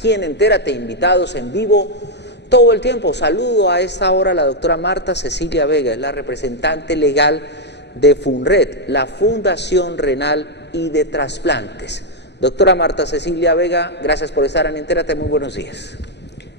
Aquí en Entérate, invitados en vivo todo el tiempo. Saludo a esta hora a la doctora Marta Cecilia Vega, es la representante legal de FUNRED, la Fundación Renal y de Trasplantes. Doctora Marta Cecilia Vega, gracias por estar en Entérate, muy buenos días.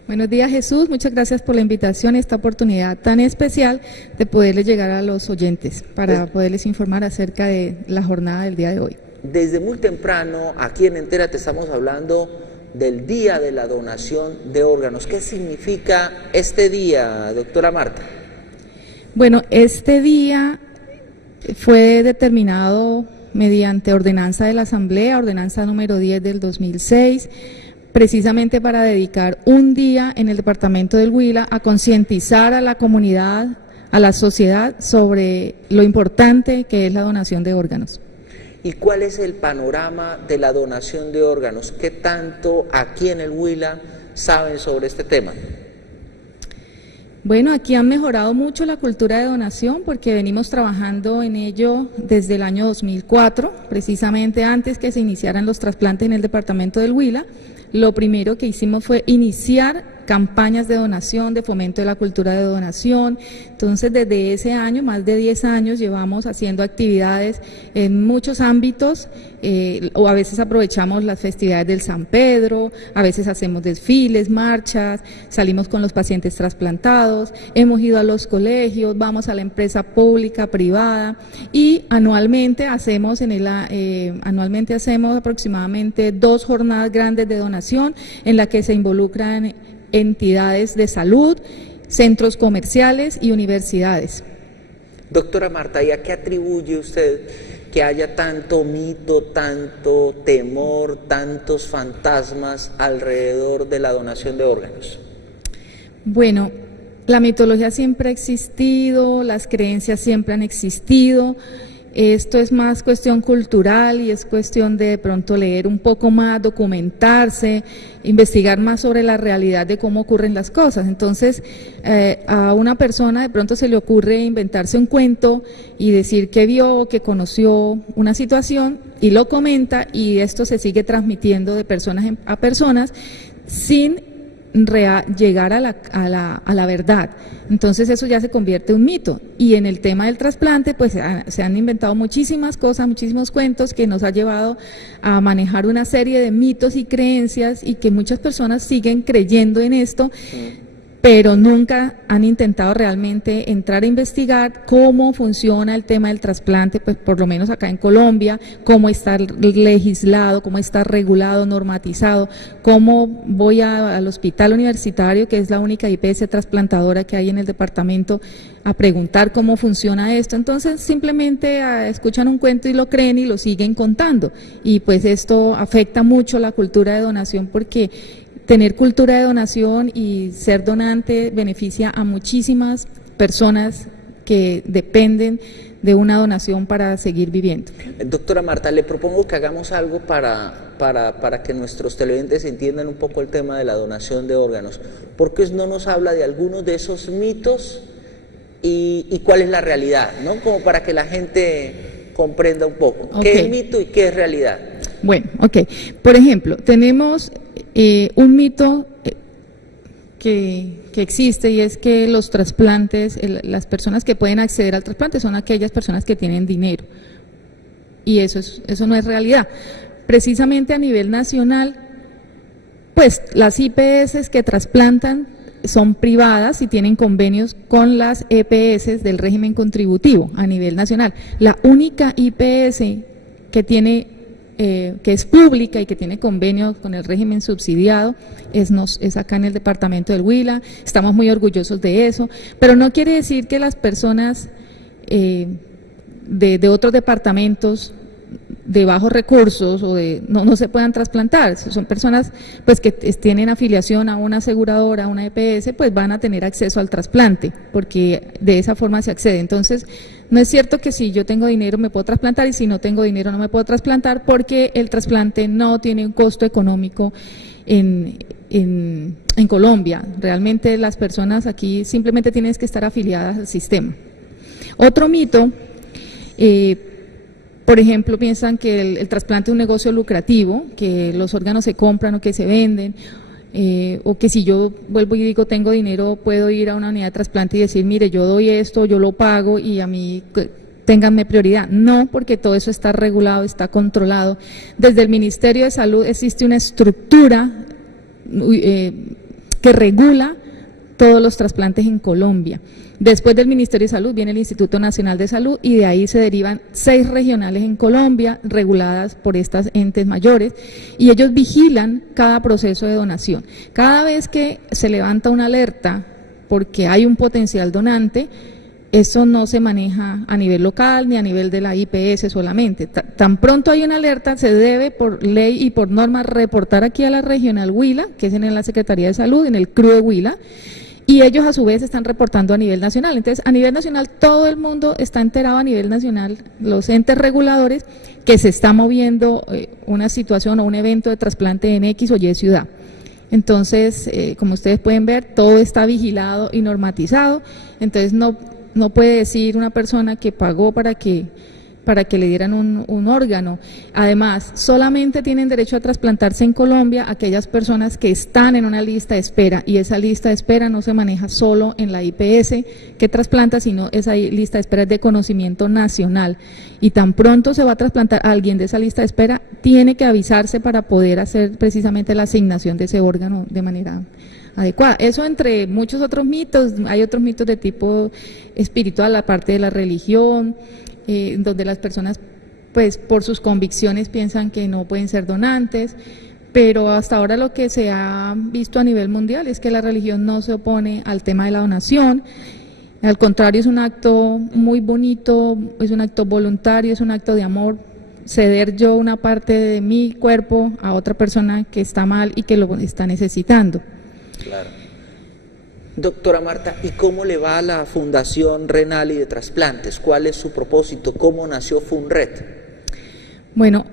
Buenos días, Jesús, muchas gracias por la invitación y esta oportunidad tan especial de poderles llegar a los oyentes para poderles informar acerca de la jornada del día de hoy. Desde muy temprano, aquí en Entérate estamos hablando del Día de la Donación de Órganos. ¿Qué significa este día, doctora Marta? Bueno, este día fue determinado mediante ordenanza de la Asamblea, ordenanza número 10 del 2006, precisamente para dedicar un día en el departamento del Huila a concientizar a la comunidad, a la sociedad, sobre lo importante que es la donación de órganos. ¿Y cuál es el panorama de la donación de órganos? ¿Qué tanto aquí en el Huila saben sobre este tema? Bueno, aquí han mejorado mucho la cultura de donación porque venimos trabajando en ello desde el año 2004, precisamente antes que se iniciaran los trasplantes en el departamento del Huila. Lo primero que hicimos fue iniciar campañas de donación, de fomento de la cultura de donación. Entonces, desde ese año, más de 10 años, llevamos haciendo actividades en muchos ámbitos, o a veces aprovechamos las festividades del San Pedro, a veces hacemos desfiles, marchas, salimos con los pacientes trasplantados, hemos ido a los colegios, vamos a la empresa pública, privada, y anualmente hacemos aproximadamente 2 jornadas grandes de donación en la que se involucran entidades de salud, centros comerciales y universidades. Doctora Marta, ¿y a qué atribuye usted que haya tanto mito, tanto temor, tantos fantasmas alrededor de la donación de órganos? Bueno, la mitología siempre ha existido, las creencias siempre han existido. Esto es más cuestión cultural y es cuestión de pronto leer un poco más, documentarse, investigar más sobre la realidad de cómo ocurren las cosas. Entonces, a una persona de pronto se le ocurre inventarse un cuento y decir que vio, que conoció una situación y lo comenta, y esto se sigue transmitiendo de personas a personas sin llegar a la verdad. Entonces eso ya se convierte en un mito, y en el tema del trasplante pues se han inventado muchísimas cosas, muchísimos cuentos que nos ha llevado a manejar una serie de mitos y creencias, y que muchas personas siguen creyendo en esto, pero nunca han intentado realmente entrar a investigar cómo funciona el tema del trasplante, pues por lo menos acá en Colombia, cómo está legislado, cómo está regulado, normatizado, cómo voy al hospital universitario, que es la única IPS trasplantadora que hay en el departamento, a preguntar cómo funciona esto. Entonces simplemente escuchan un cuento y lo creen y lo siguen contando, y pues esto afecta mucho la cultura de donación, porque tener cultura de donación y ser donante beneficia a muchísimas personas que dependen de una donación para seguir viviendo. Doctora Marta, le propongo que hagamos algo para que nuestros televidentes entiendan un poco el tema de la donación de órganos. ¿Por qué no nos habla de algunos de esos mitos y cuál es la realidad, ¿no? Como para que la gente comprenda un poco. Okay. ¿Qué es mito y qué es realidad? Bueno, por ejemplo, tenemos un mito que existe, y es que los trasplantes, las personas que pueden acceder al trasplante son aquellas personas que tienen dinero, y eso no es realidad. Precisamente a nivel nacional, pues las IPS que trasplantan son privadas y tienen convenios con las EPS del régimen contributivo a nivel nacional. La única IPS que tiene que es pública y que tiene convenio con el régimen subsidiado es acá en el departamento del Huila. Estamos muy orgullosos de eso, pero no quiere decir que las personas de otros departamentos de bajos recursos o no se puedan trasplantar. Son personas pues que tienen afiliación a una aseguradora, a una EPS, pues van a tener acceso al trasplante, porque de esa forma se accede. Entonces, no es cierto que si yo tengo dinero me puedo trasplantar y si no tengo dinero no me puedo trasplantar, porque el trasplante no tiene un costo económico en Colombia. Realmente las personas aquí simplemente tienen que estar afiliadas al sistema. Otro mito, por ejemplo, piensan que el trasplante es un negocio lucrativo, que los órganos se compran o que se venden. o que si yo vuelvo y digo tengo dinero, puedo ir a una unidad de trasplante y decir, mire, yo doy esto, yo lo pago y a mí ténganme prioridad. No, porque todo eso está regulado, está controlado. Desde el Ministerio de Salud existe una estructura que regula todos los trasplantes en Colombia. Después del Ministerio de Salud viene el Instituto Nacional de Salud y de ahí se derivan 6 regionales en Colombia reguladas por estas entes mayores y ellos vigilan cada proceso de donación. Cada vez que se levanta una alerta porque hay un potencial donante, eso no se maneja a nivel local ni a nivel de la IPS solamente. Tan pronto hay una alerta, se debe por ley y por norma reportar aquí a la regional Huila, que es en la Secretaría de Salud, en el CRU de Huila, y ellos a su vez están reportando a nivel nacional. Entonces, a nivel nacional todo el mundo está enterado a nivel nacional, los entes reguladores, que se está moviendo una situación o un evento de trasplante en X o Y ciudad. Entonces, como ustedes pueden ver, todo está vigilado y normatizado, entonces no puede decir una persona que pagó para que le dieran un órgano. Además, solamente tienen derecho a trasplantarse en Colombia aquellas personas que están en una lista de espera, y esa lista de espera no se maneja solo en la IPS que trasplanta, sino esa lista de espera es de conocimiento nacional. Y tan pronto se va a trasplantar a alguien de esa lista de espera, tiene que avisarse para poder hacer precisamente la asignación de ese órgano de manera adecuada. Eso entre muchos otros mitos, hay otros mitos de tipo espiritual, la parte de la religión, donde las personas, pues por sus convicciones piensan que no pueden ser donantes, pero hasta ahora lo que se ha visto a nivel mundial es que la religión no se opone al tema de la donación, al contrario, es un acto muy bonito, es un acto voluntario, es un acto de amor, ceder yo una parte de mi cuerpo a otra persona que está mal y que lo está necesitando. Claro. Doctora Marta, ¿y cómo le va a la Fundación Renal y de Trasplantes? ¿Cuál es su propósito? ¿Cómo nació FUNRED? Bueno,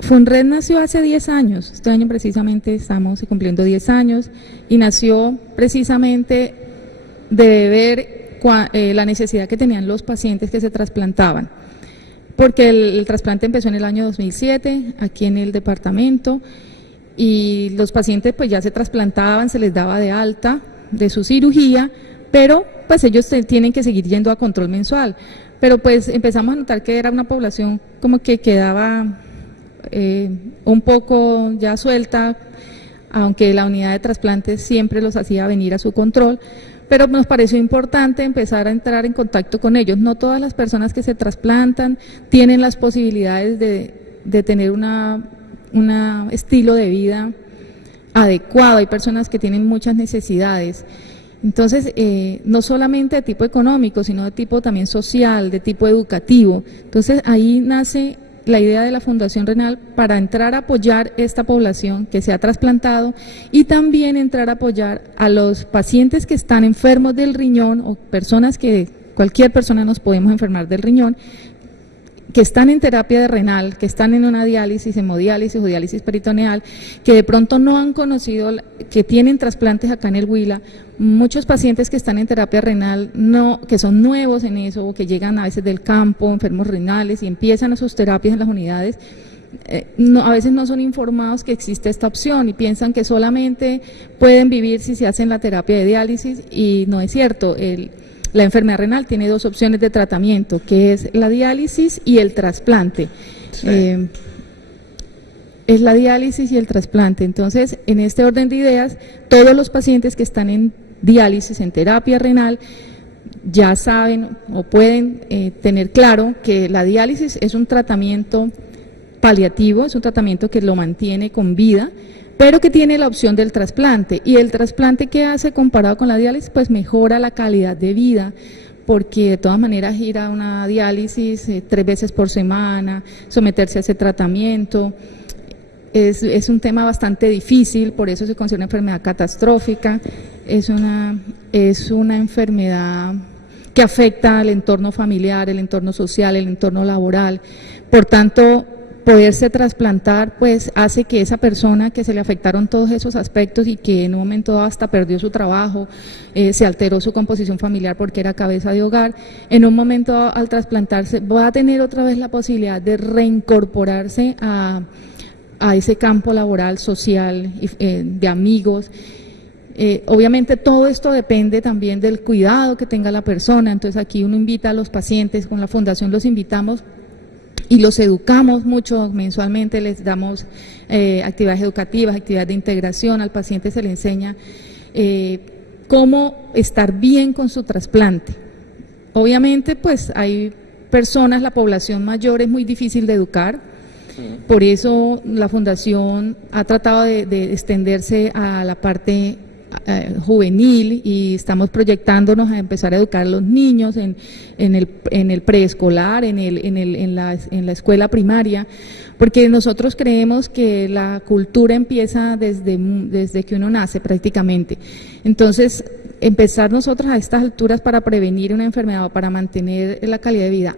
FUNRED nació hace 10 años, este año precisamente estamos cumpliendo 10 años, y nació precisamente de ver la necesidad que tenían los pacientes que se trasplantaban, porque el trasplante empezó en el año 2007, aquí en el departamento, y los pacientes pues ya se trasplantaban, se les daba de alta de su cirugía, pero pues ellos tienen que seguir yendo a control mensual, pero pues empezamos a notar que era una población como que quedaba un poco ya suelta, aunque la unidad de trasplantes siempre los hacía venir a su control, pero nos pareció importante empezar a entrar en contacto con ellos. No todas las personas que se trasplantan tienen las posibilidades de tener un estilo de vida adecuado, hay personas que tienen muchas necesidades. Entonces, no solamente de tipo económico, sino de tipo también social, de tipo educativo. Entonces, ahí nace la idea de la Fundación Renal para entrar a apoyar esta población que se ha trasplantado y también entrar a apoyar a los pacientes que están enfermos del riñón o personas que, cualquier persona nos podemos enfermar del riñón, que están en terapia de renal, que están en una diálisis, hemodiálisis o diálisis peritoneal, que de pronto no han conocido, que tienen trasplantes acá en el Huila, muchos pacientes que están en terapia renal, que son nuevos en eso, o que llegan a veces del campo, enfermos renales, y empiezan sus terapias en las unidades, a veces no son informados que existe esta opción y piensan que solamente pueden vivir si se hacen la terapia de diálisis, y no es cierto. La enfermedad renal tiene 2 opciones de tratamiento, que es la diálisis y el trasplante. Sí. Es la diálisis y el trasplante. Entonces, en este orden de ideas, todos los pacientes que están en diálisis, en terapia renal, ya saben o pueden tener claro que la diálisis es un tratamiento paliativo, es un tratamiento que lo mantiene con vida, pero que tiene la opción del trasplante. Y el trasplante, ¿qué hace comparado con la diálisis? Pues mejora la calidad de vida, porque de todas maneras ir a una diálisis 3 veces por semana, someterse a ese tratamiento, es un tema bastante difícil, por eso se considera una enfermedad catastrófica, es una enfermedad que afecta al entorno familiar, el entorno social, el entorno laboral. Por tanto, poderse trasplantar pues hace que esa persona que se le afectaron todos esos aspectos y que en un momento dado hasta perdió su trabajo, se alteró su composición familiar porque era cabeza de hogar, en un momento dado, al trasplantarse va a tener otra vez la posibilidad de reincorporarse a a ese campo laboral, social, de amigos. Obviamente todo esto depende también del cuidado que tenga la persona, entonces aquí uno invita a los pacientes, con la fundación los invitamos y los educamos mucho mensualmente, les damos actividades educativas, actividades de integración, al paciente se le enseña cómo estar bien con su trasplante. Obviamente pues hay personas, la población mayor es muy difícil de educar, por eso la fundación ha tratado de extenderse a la parte juvenil y estamos proyectándonos a empezar a educar a los niños en el preescolar, en la escuela primaria, porque nosotros creemos que la cultura empieza desde que uno nace prácticamente. Entonces, empezar nosotros a estas alturas para prevenir una enfermedad o para mantener la calidad de vida,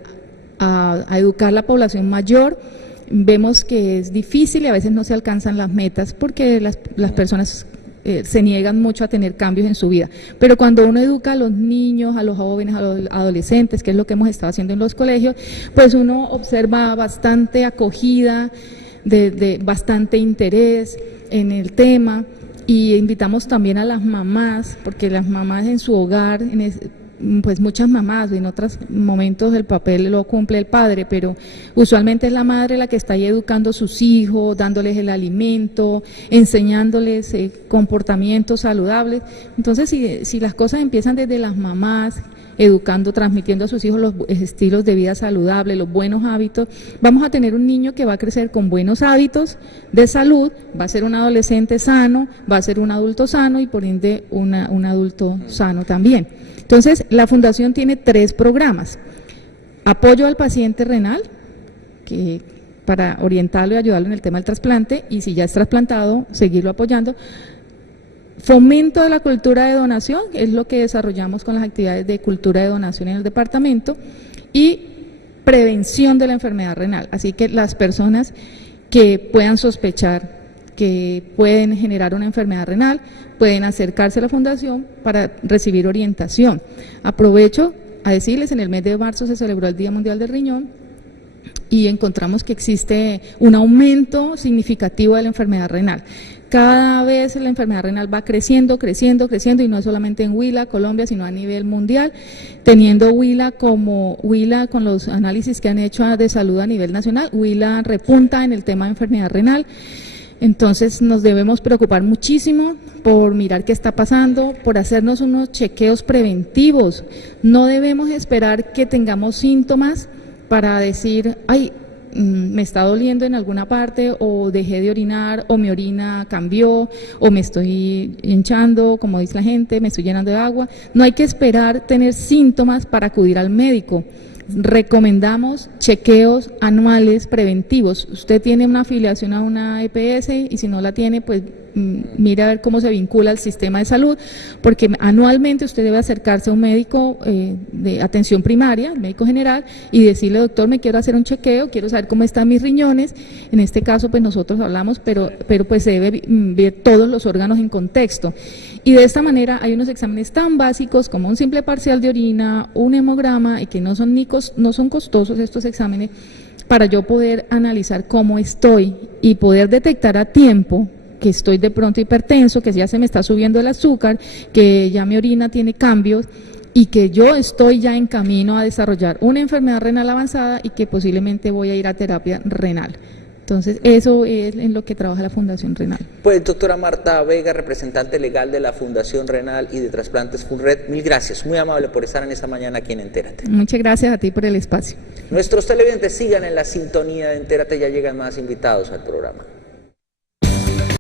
a educar a la población mayor, vemos que es difícil y a veces no se alcanzan las metas porque las personas se niegan mucho a tener cambios en su vida, pero cuando uno educa a los niños, a los jóvenes, a los adolescentes, que es lo que hemos estado haciendo en los colegios, pues uno observa bastante acogida, de bastante interés en el tema, y invitamos también a las mamás, porque las mamás en su hogar, pues muchas mamás, en otros momentos el papel lo cumple el padre, pero usualmente es la madre la que está ahí educando a sus hijos, dándoles el alimento, enseñándoles comportamientos saludables. Entonces, si las cosas empiezan desde las mamás, educando, transmitiendo a sus hijos los estilos de vida saludables, los buenos hábitos, vamos a tener un niño que va a crecer con buenos hábitos de salud, va a ser un adolescente sano, va a ser un adulto sano y por ende un adulto sano también. Entonces, la fundación tiene 3 programas: apoyo al paciente renal, que para orientarlo y ayudarlo en el tema del trasplante, y si ya es trasplantado, seguirlo apoyando. Fomento de la cultura de donación, que es lo que desarrollamos con las actividades de cultura de donación en el departamento, y prevención de la enfermedad renal. Así que las personas que puedan sospechar que pueden generar una enfermedad renal, pueden acercarse a la fundación para recibir orientación. Aprovecho a decirles, en el mes de marzo se celebró el Día Mundial del Riñón y encontramos que existe un aumento significativo de la enfermedad renal. Cada vez la enfermedad renal va creciendo, creciendo, creciendo, y no solamente en Huila, Colombia, sino a nivel mundial, teniendo Huila con los análisis que han hecho de salud a nivel nacional, Huila repunta en el tema de enfermedad renal. Entonces nos debemos preocupar muchísimo por mirar qué está pasando, por hacernos unos chequeos preventivos. No debemos esperar que tengamos síntomas para decir, ay, me está doliendo en alguna parte, o dejé de orinar, o mi orina cambió, o me estoy hinchando, como dice la gente, me estoy llenando de agua. No hay que esperar tener síntomas para acudir al médico. Recomendamos chequeos anuales preventivos. Usted tiene una afiliación a una EPS y si no la tiene, pues mire a ver cómo se vincula al sistema de salud, porque anualmente usted debe acercarse a un médico de atención primaria, el médico general, y decirle, doctor, me quiero hacer un chequeo, quiero saber cómo están mis riñones. En este caso, pues nosotros hablamos, pero pues se debe ver todos los órganos en contexto. Y de esta manera hay unos exámenes tan básicos como un simple parcial de orina, un hemograma, y que no son costosos estos exámenes, para yo poder analizar cómo estoy y poder detectar a tiempo que estoy de pronto hipertenso, que ya se me está subiendo el azúcar, que ya mi orina tiene cambios y que yo estoy ya en camino a desarrollar una enfermedad renal avanzada y que posiblemente voy a ir a terapia renal. Entonces, eso es en lo que trabaja la Fundación Renal. Pues, doctora Marta Vega, representante legal de la Fundación Renal y de Trasplantes FUNRED, mil gracias, muy amable por estar en esta mañana aquí en Entérate. Muchas gracias a ti por el espacio. Nuestros televidentes sigan en la sintonía de Entérate, ya llegan más invitados al programa.